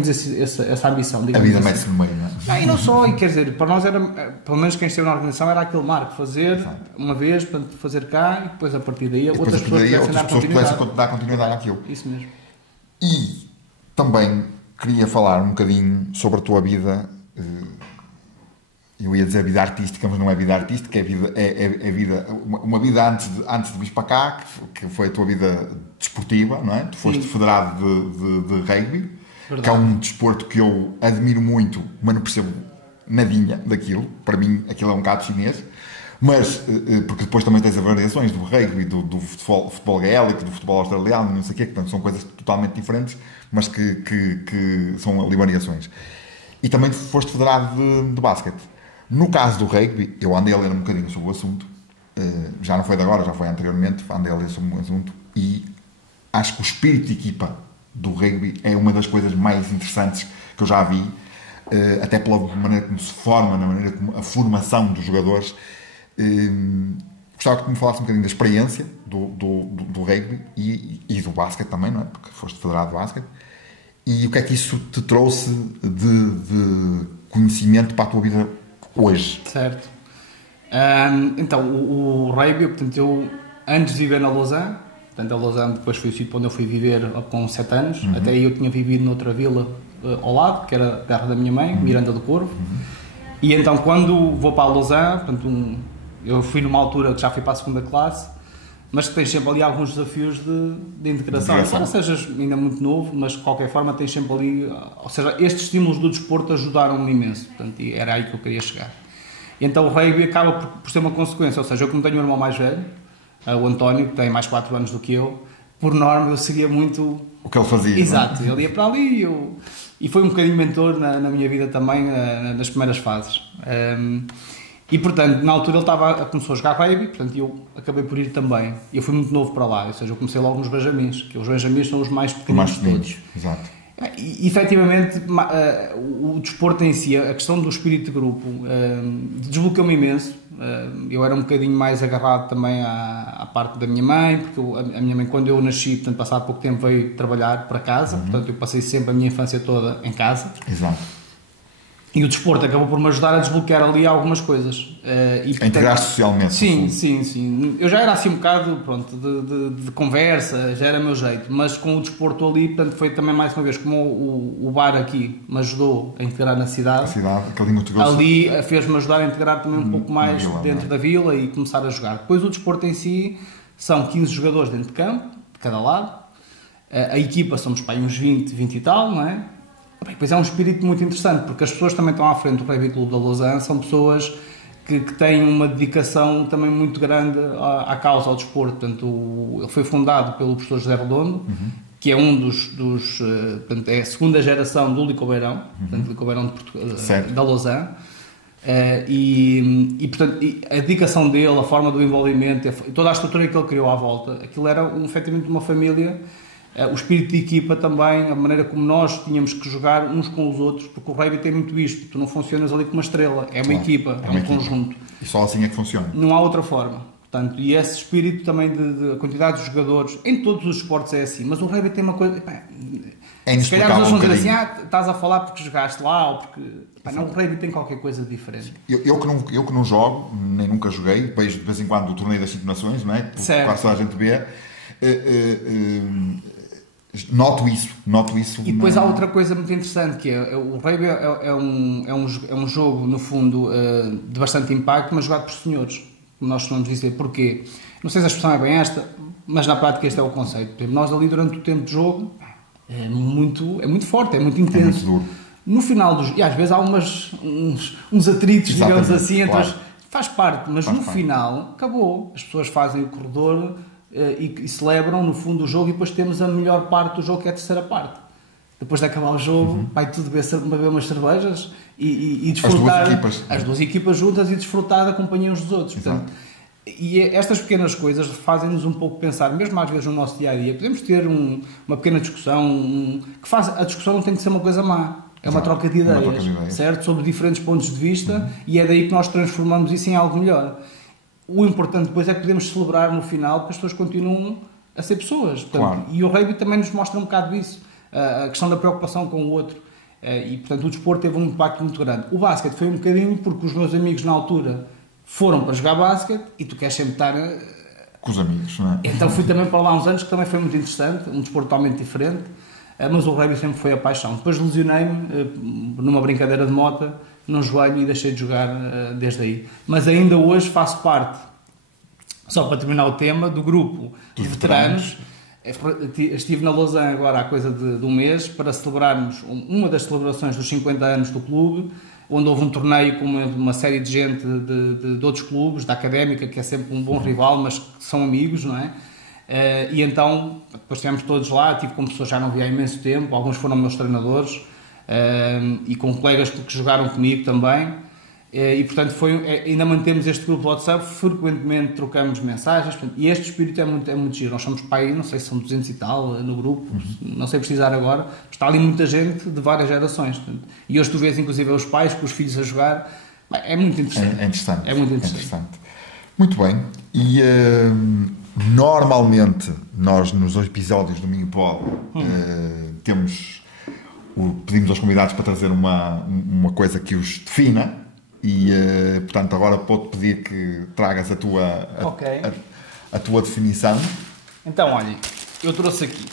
essa ambição. A vida mete-se no meio, não é? E não só, e quer dizer, para nós era, pelo menos quem esteve na organização, era aquele marco, fazer uma vez, portanto, fazer cá e depois a partir daí outras pessoas pudessem dar continuidade àquilo. Isso mesmo. E também queria falar um bocadinho sobre a tua vida eu ia dizer vida artística, mas não é vida artística, é vida, uma vida antes de vir para cá, que foi a tua vida desportiva, não é? Tu foste federado de rugby, verdade, que é um desporto que eu admiro muito, mas não percebo nadinha daquilo. Para mim aquilo é um bocado chinês, mas porque depois também tens as variações do rugby, do futebol gaélico, do futebol australiano, não sei o quê, que portanto, são coisas totalmente diferentes, mas que são ali variações. E também foste federado de basquete. No caso do rugby, eu andei a ler um bocadinho sobre o assunto, já não foi de agora, já foi anteriormente, andei a ler sobre o assunto, e acho que o espírito de equipa do rugby é uma das coisas mais interessantes que eu já vi, até pela maneira como se forma, na maneira como a formação dos jogadores. Gostava que me falasse um bocadinho da experiência do rugby e do basquete também, não é? Porque foste federado de basquete, e o que é que isso te trouxe de conhecimento para a tua vida hoje? Certo. Então, o rugby, portanto, eu antes de viver na Lausanne, portanto, a Lausanne depois foi o sítio onde eu fui viver com 7 anos, até aí eu tinha vivido noutra vila ao lado, que era a terra da minha mãe, Miranda do Corvo, e então quando vou para a Lausanne, portanto, eu fui numa altura que já fui para a segunda classe, mas que tens sempre ali alguns desafios de integração. Embora sejas ainda muito novo, mas de qualquer forma tens sempre ali, ou seja, estes estímulos do desporto ajudaram-me imenso, portanto, e era aí que eu queria chegar. E então o rugby acaba por ser uma consequência, ou seja, eu como tenho um irmão mais velho, o António, que tem mais 4 anos do que eu, por norma eu seguia muito o que ele fazia. Exato, não é? Ele ia para ali e foi um bocadinho mentor na minha vida também, nas primeiras fases. E portanto, na altura ele começou a jogar rugby, portanto eu acabei por ir também. Eu fui muito novo para lá, ou seja, eu comecei logo nos Benjamins, que os Benjamins são os mais pequeninos de todos. Exato. E efetivamente, o desporto em si, a questão do espírito de grupo, desbloqueou-me imenso. Eu era um bocadinho mais agarrado também à parte da minha mãe, porque a minha mãe, quando eu nasci, portanto, passado pouco tempo, veio trabalhar para casa, portanto, eu passei sempre a minha infância toda em casa. Exato. E o desporto acabou por me ajudar a desbloquear ali algumas coisas. A integrar-se socialmente. Sim. Eu já era assim um bocado, pronto, de conversa, já era meu jeito, mas com o desporto ali, portanto, foi também mais uma vez, como o bar aqui me ajudou a integrar na cidade. Ali fez-me ajudar a integrar também um pouco mais dentro da vila e começar a jogar. Depois o desporto em si, são 15 jogadores dentro de campo, de cada lado. A equipa somos para aí uns 20 e tal, não é? E depois é um espírito muito interessante, porque as pessoas também estão à frente do Rugby Clube da Lausanne, são pessoas que têm uma dedicação também muito grande à causa, ao desporto. Portanto, ele foi fundado pelo professor José Redondo, que é um portanto, é a segunda geração do Licobeirão, portanto, Licobeirão da Lausanne. Portanto, a dedicação dele, a forma do envolvimento, toda a estrutura que ele criou à volta, aquilo era efetivamente uma família. O espírito de equipa também, a maneira como nós tínhamos que jogar uns com os outros, porque o rugby tem muito isto, tu não funcionas ali com uma estrela, é uma equipa, é um conjunto. E só assim é que funciona. Não há outra forma. Portanto, e esse espírito também de quantidade de jogadores, em todos os esportes é assim, mas o rugby tem uma coisa... se calhar as pessoas vão dizer assim, estás a falar porque jogaste lá, ou porque... não, o rugby tem qualquer coisa diferente. Eu que não jogo, nem nunca joguei, vejo de vez em quando o torneio das 5 nações, não é? Quase toda a gente vê. Noto isso. E depois há outra coisa muito interessante, que é o rugby é um jogo, no fundo, de bastante impacto, mas jogado por senhores, como nós costumamos dizer. Porquê? Não sei se a expressão é bem esta, mas na prática este é o conceito. Por exemplo, nós ali durante o tempo de jogo é muito forte, é muito intenso. É muito duro. No final e às vezes há uns atritos, digamos assim, claro. Faz parte, mas no final acabou. As pessoas fazem o corredor e celebram no fundo o jogo, e depois temos a melhor parte do jogo, que é a terceira parte. Depois de acabar o jogo, vai tudo beber umas cervejas e desfrutar as duas equipas juntas e desfrutar da companhia uns dos outros. Portanto, e estas pequenas coisas fazem-nos um pouco pensar, mesmo às vezes no nosso dia-a-dia, podemos ter uma pequena discussão, a discussão não tem que ser uma coisa má, é uma troca de ideias, certo? Sobre diferentes pontos de vista, e é daí que nós transformamos isso em algo melhor. O importante depois é que podemos celebrar no final, porque as pessoas continuam a ser pessoas. Portanto, claro. E o rugby também nos mostra um bocado isso, a questão da preocupação com o outro. E, portanto, o desporto teve um impacto muito grande. O basquete foi um bocadinho porque os meus amigos na altura foram para jogar basquete e tu queres sempre estar... com os amigos, não é? Então fui também para lá há uns anos, que também foi muito interessante, um desporto totalmente diferente. mas o rugby sempre foi a paixão. Depois lesionei-me numa brincadeira de moto, num joelho, e deixei de jogar desde aí. Mas ainda hoje faço parte, só para terminar o tema, do grupo de veteranos. Estive na Lausanne agora há coisa de um mês para celebrarmos uma das celebrações dos 50 anos do clube, onde houve um torneio com uma série de gente de outros clubes, da Académica, que é sempre um bom rival, mas que são amigos, não é? E então, depois estivemos todos lá, tive com pessoas que já não via há imenso tempo, alguns foram meus treinadores, e com colegas que jogaram comigo também. E portanto ainda mantemos este grupo de WhatsApp, frequentemente trocamos mensagens, portanto, e este espírito é muito giro. Nós somos para aí, não sei se são 200 e tal no grupo, não sei precisar agora, está ali muita gente de várias gerações, portanto, e hoje tu vês inclusive os pais com os filhos a jogar. É muito interessante. É muito interessante. Muito bem, e normalmente nós nos episódios do Minipod pedimos aos convidados para trazer uma coisa que os defina. E, portanto, agora vou-te pedir que tragas a tua definição. Então, olha, eu trouxe aqui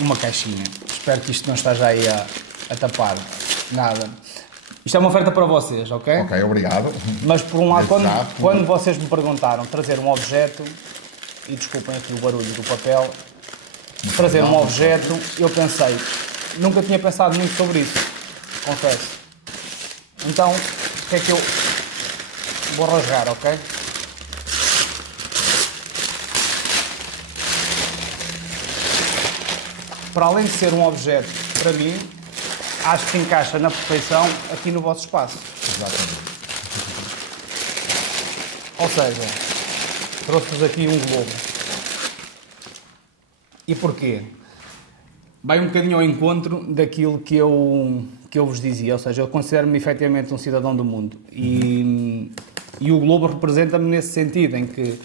uma caixinha. Espero que isto não esteja aí a tapar nada. Isto é uma oferta para vocês, ok? Ok, obrigado. Mas, por um lado, quando vocês me perguntaram trazer um objeto, e desculpem aqui o barulho do papel, trazer um objeto, eu pensei, nunca tinha pensado muito sobre isso, confesso. Então, o que é que eu vou rasgar, ok? Para além de ser um objeto, para mim, acho que encaixa na perfeição aqui no vosso espaço. Exatamente. Ou seja, trouxe-vos aqui um globo. E porquê? Vai um bocadinho ao encontro daquilo que eu vos dizia, ou seja, eu considero-me efetivamente um cidadão do mundo e o globo representa-me nesse sentido, em que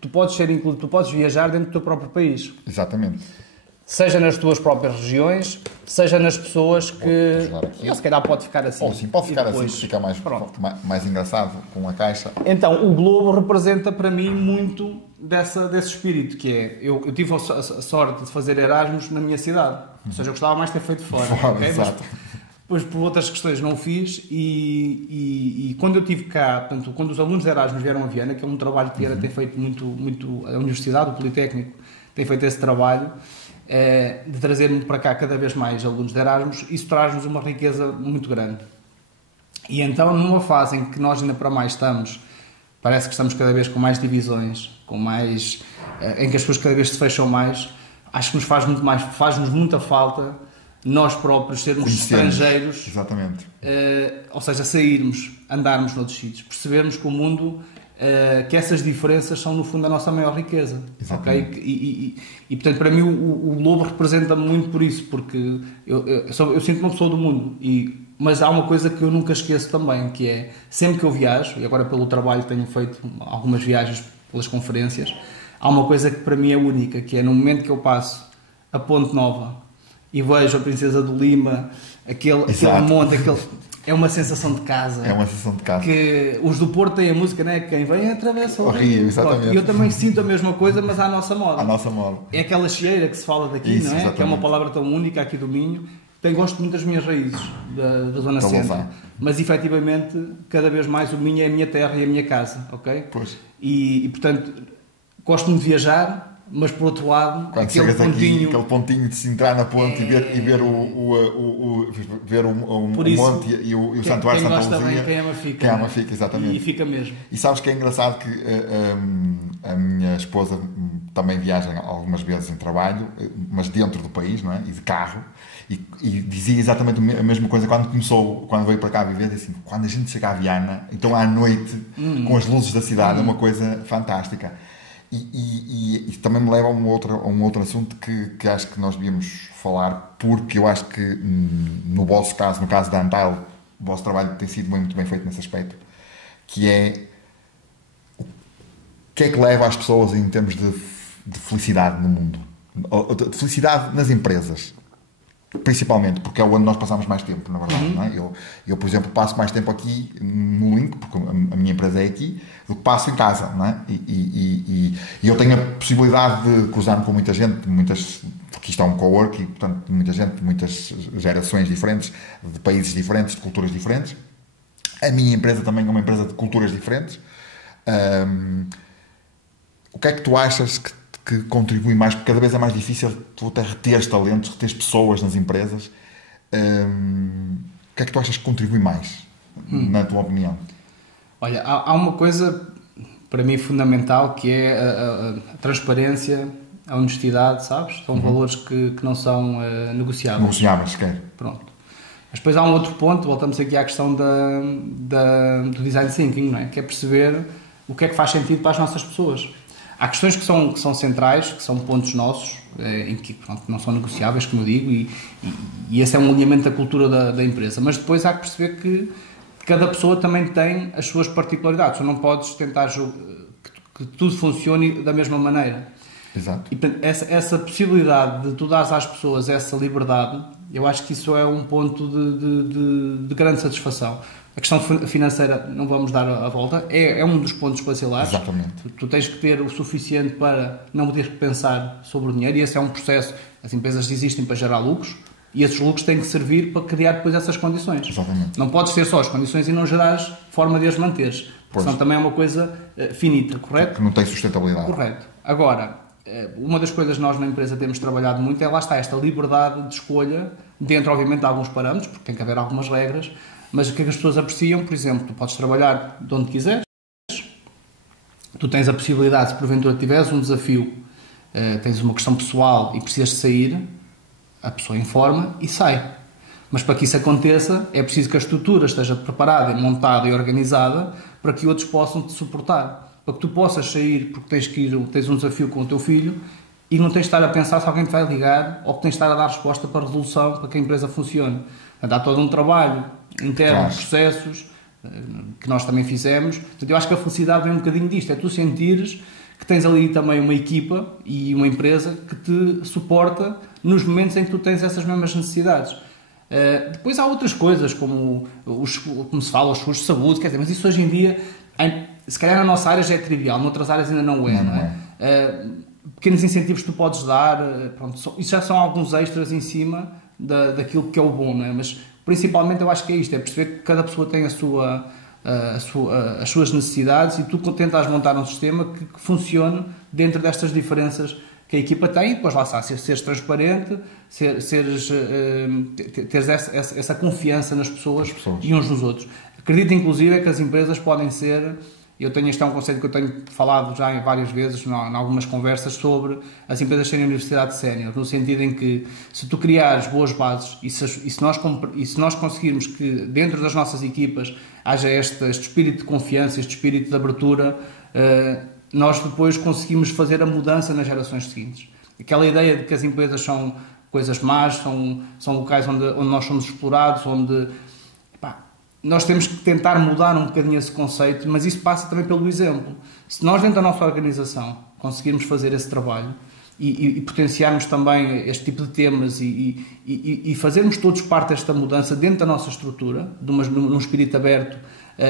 tu podes viajar dentro do teu próprio país. Exatamente. Seja nas tuas próprias regiões, seja nas pessoas que... Se calhar pode ficar assim. Ou sim, pode ficar depois, assim, fica mais engraçado com a caixa. Então, o globo representa para mim muito desse espírito, que é... Eu tive a sorte de fazer Erasmus na minha cidade. Ou seja, eu gostava mais de ter feito fora. Okay? Exato. Mas por outras questões não o fiz e quando eu estive cá, portanto, quando os alunos de Erasmus vieram a Viana, que é um trabalho que tem feito muito a Universidade, o Politécnico, tem feito esse trabalho, de trazer para cá cada vez mais alunos de Erasmus, isso traz-nos uma riqueza muito grande. E então, numa fase em que nós ainda para mais parece que estamos cada vez com mais divisões, em que as pessoas cada vez se fecham mais, acho que faz-nos muita falta nós próprios sermos estrangeiros. Exatamente. Ou seja, sairmos, andarmos noutros sítios, percebermos que o mundo, que essas diferenças são no fundo a nossa maior riqueza. Okay? E portanto para mim o globo representa-me muito por isso, porque eu sinto-me uma pessoa do mundo, mas há uma coisa que eu nunca esqueço também, que é, sempre que eu viajo, e agora pelo trabalho tenho feito algumas viagens pelas conferências, há uma coisa que para mim é única, que é no momento que eu passo a Ponte Nova e vejo a Princesa do Lima, aquele monte, é uma sensação de casa. É uma sensação de casa. Que os do Porto têm a música, né? Quem vem atravessa o rio. Exatamente. E eu também sinto a mesma coisa, mas à nossa moda. À nossa moda. É aquela chieira que se fala daqui, não é? Exatamente. Que é uma palavra tão única aqui do Minho. Gosto muito das minhas raízes, da Zona Centro. Mas, efetivamente, cada vez mais o Minho é a minha terra e a minha casa, ok? Pois. E portanto, gosto muito de viajar, mas por outro lado, quando aquele pontinho de se entrar na ponte e ver o monte e o Santuário Santa Luzia. Quem ama fica. Quem ama fica, exatamente. E fica mesmo. E sabes que é engraçado que a minha esposa também viaja algumas vezes em trabalho, mas dentro do país, não é? E de carro. E dizia exatamente a mesma coisa quando veio para cá viver, disse assim, quando a gente chega à Viana, então à noite, com as luzes da cidade, é uma coisa fantástica. E também me leva a um outro assunto que acho que nós devíamos falar, porque eu acho que no vosso caso, no caso da Antile, o vosso trabalho tem sido muito bem feito nesse aspecto, que é o que é que leva as pessoas em termos de felicidade no mundo, de felicidade nas empresas. Principalmente porque é onde nós passamos mais tempo, na verdade. Não é? Eu, por exemplo, passo mais tempo aqui no Link, porque a minha empresa é aqui, do que passo em casa. Não é? E eu tenho a possibilidade de cruzar-me com muita gente, porque isto é um co-work e, portanto, muita gente, muitas gerações diferentes, de países diferentes, de culturas diferentes. A minha empresa também é uma empresa de culturas diferentes. O que é que tu achas que contribui mais? Porque cada vez é mais difícil tu até reteres talentos, reteres pessoas nas empresas. O que é que tu achas que contribui mais, na tua opinião? Olha, há uma coisa para mim fundamental, que é a transparência, a honestidade, sabes? São valores que não são negociáveis. Negociáveis, quer. Pronto. Mas depois há um outro ponto, voltamos aqui à questão do design thinking, não é? Que é perceber o que é que faz sentido para as nossas pessoas. Há questões que são centrais, que são pontos nossos, em que pronto, não são negociáveis, como eu digo, e esse é um alinhamento da cultura da empresa. Mas depois há que perceber que cada pessoa também tem as suas particularidades. Tu não podes tentar que tudo funcione da mesma maneira. Exato. E essa possibilidade de tu dares às pessoas essa liberdade, eu acho que isso é um ponto de grande satisfação. A questão financeira, não vamos dar a volta, é um dos pontos basilares. Exatamente. Tu tens que ter o suficiente para não ter que pensar sobre o dinheiro, e esse é um processo. As empresas existem para gerar lucros, e esses lucros têm que servir para criar depois essas condições. Exatamente. Não podes ter só as condições e não gerares forma de as manteres, porque senão também é uma coisa finita, correto? Que não tem sustentabilidade. Correto. Agora, uma das coisas que nós na empresa temos trabalhado muito é, lá está, esta liberdade de escolha, dentro obviamente de alguns parâmetros, porque tem que haver algumas regras, mas o que é que as pessoas apreciam? Por exemplo, tu podes trabalhar de onde quiseres, tu tens a possibilidade, se porventura tiveres um desafio, tens uma questão pessoal e precisas de sair, a pessoa informa e sai. Mas para que isso aconteça, é preciso que a estrutura esteja preparada, montada e organizada para que outros possam te suportar. Para que tu possas sair porque tens um desafio com o teu filho e não tens de estar a pensar se alguém te vai ligar ou que tens de estar a dar resposta para a resolução para que a empresa funcione. Portanto, há todo um trabalho interno de processos que nós também fizemos. Portanto, eu acho que a felicidade vem um bocadinho disto. É tu sentires que tens ali também uma equipa e uma empresa que te suporta nos momentos em que tu tens essas mesmas necessidades. Depois há outras coisas, como se fala, os seguros de saúde, quer dizer, mas isso hoje em dia, se calhar na nossa área já é trivial, noutras áreas ainda não é. Pequenos incentivos que tu podes dar, pronto, isso já são alguns extras em cima daquilo que é o bom, não é? Mas principalmente eu acho que é isto, é perceber que cada pessoa tem as suas necessidades e tu tentas montar um sistema que funcione dentro destas diferenças que a equipa tem, e depois lá está, seres transparente, teres essa confiança nas pessoas e uns nos outros. Acredito inclusive que as empresas podem ser, este é um conceito que eu tenho falado já em várias vezes, em algumas conversas, sobre as empresas serem universidade sénior, no sentido em que se tu criares boas bases e se nós conseguirmos que dentro das nossas equipas haja este espírito de confiança, este espírito de abertura, nós depois conseguimos fazer a mudança nas gerações seguintes. Aquela ideia de que as empresas são coisas más, são locais onde nós somos explorados, onde nós temos que tentar mudar um bocadinho esse conceito, mas isso passa também pelo exemplo. Se nós dentro da nossa organização conseguirmos fazer esse trabalho e potenciarmos também este tipo de temas e fazermos todos parte desta mudança dentro da nossa estrutura, num espírito aberto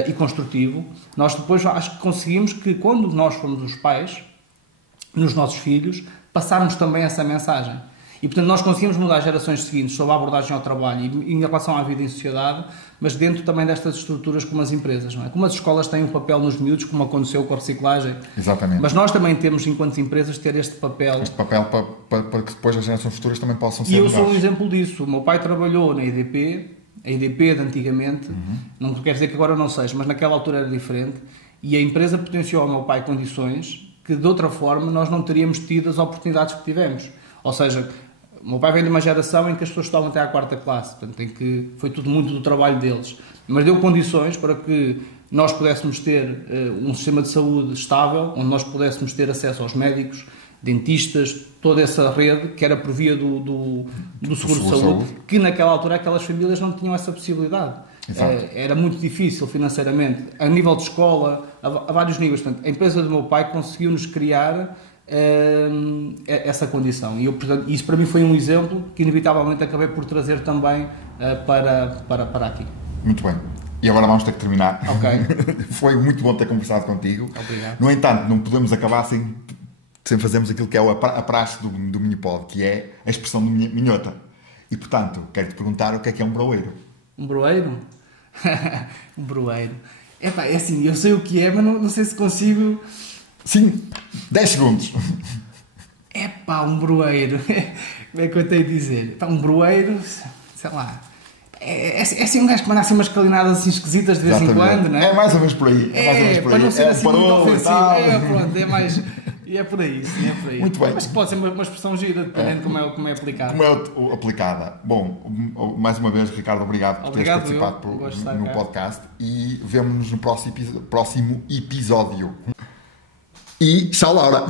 e construtivo, nós depois acho que conseguimos que, quando nós formos os pais, nos nossos filhos, passarmos também essa mensagem. E, portanto, nós conseguimos mudar as gerações seguintes sobre a abordagem ao trabalho e em relação à vida em sociedade, mas dentro também destas estruturas como as empresas, não é? Como as escolas têm um papel nos miúdos, como aconteceu com a reciclagem. Exatamente. Mas nós também temos, enquanto empresas, ter este papel. Este papel para que depois as gerações futuras também possam ser E eu melhores. sou um exemplo disso. O meu pai trabalhou na EDP, a EDP de antigamente, não quer dizer que agora não seja, mas naquela altura era diferente, e a empresa potenciou ao meu pai condições que, de outra forma, nós não teríamos tido as oportunidades que tivemos. Ou seja, o meu pai vem de uma geração em que as pessoas estudavam até à 4ª classe, portanto, em que foi tudo muito do trabalho deles, mas deu condições para que nós pudéssemos ter um sistema de saúde estável, onde nós pudéssemos ter acesso aos médicos, dentistas, toda essa rede que era por via do seguro de saúde, que naquela altura aquelas famílias não tinham essa possibilidade. Era muito difícil financeiramente, a nível de escola, a vários níveis. Portanto, a empresa do meu pai conseguiu-nos criar essa condição. E portanto, isso para mim foi um exemplo que inevitavelmente acabei por trazer também para aqui. Muito bem. E agora vamos ter que terminar. Ok. Foi muito bom ter conversado contigo. Obrigado. No entanto, não podemos acabar sem fazermos aquilo que é a praxe do Minipod, que é a expressão do minhota. E, portanto, quero-te perguntar o que é um broeiro. Um broeiro? Um broeiro. Epá, é assim, eu sei o que é, mas não sei se consigo... Sim, 10 segundos. Epá, um broeiro. Como é que eu tenho a dizer? Epá, um broeiro, sei lá... É assim um gajo que manda assim umas calinadas assim esquisitas de vez em quando, não é? É mais ou menos por aí. Para não ser assim muito ofensivo. Pronto, é mais... E é por aí, sim, é por aí. Muito bem. Mas pode ser uma expressão gira, dependendo de como é aplicada. Como é aplicada. Bom, mais uma vez, Ricardo, obrigado por teres participado no podcast e vemo-nos no próximo episódio. E tchau, Laura!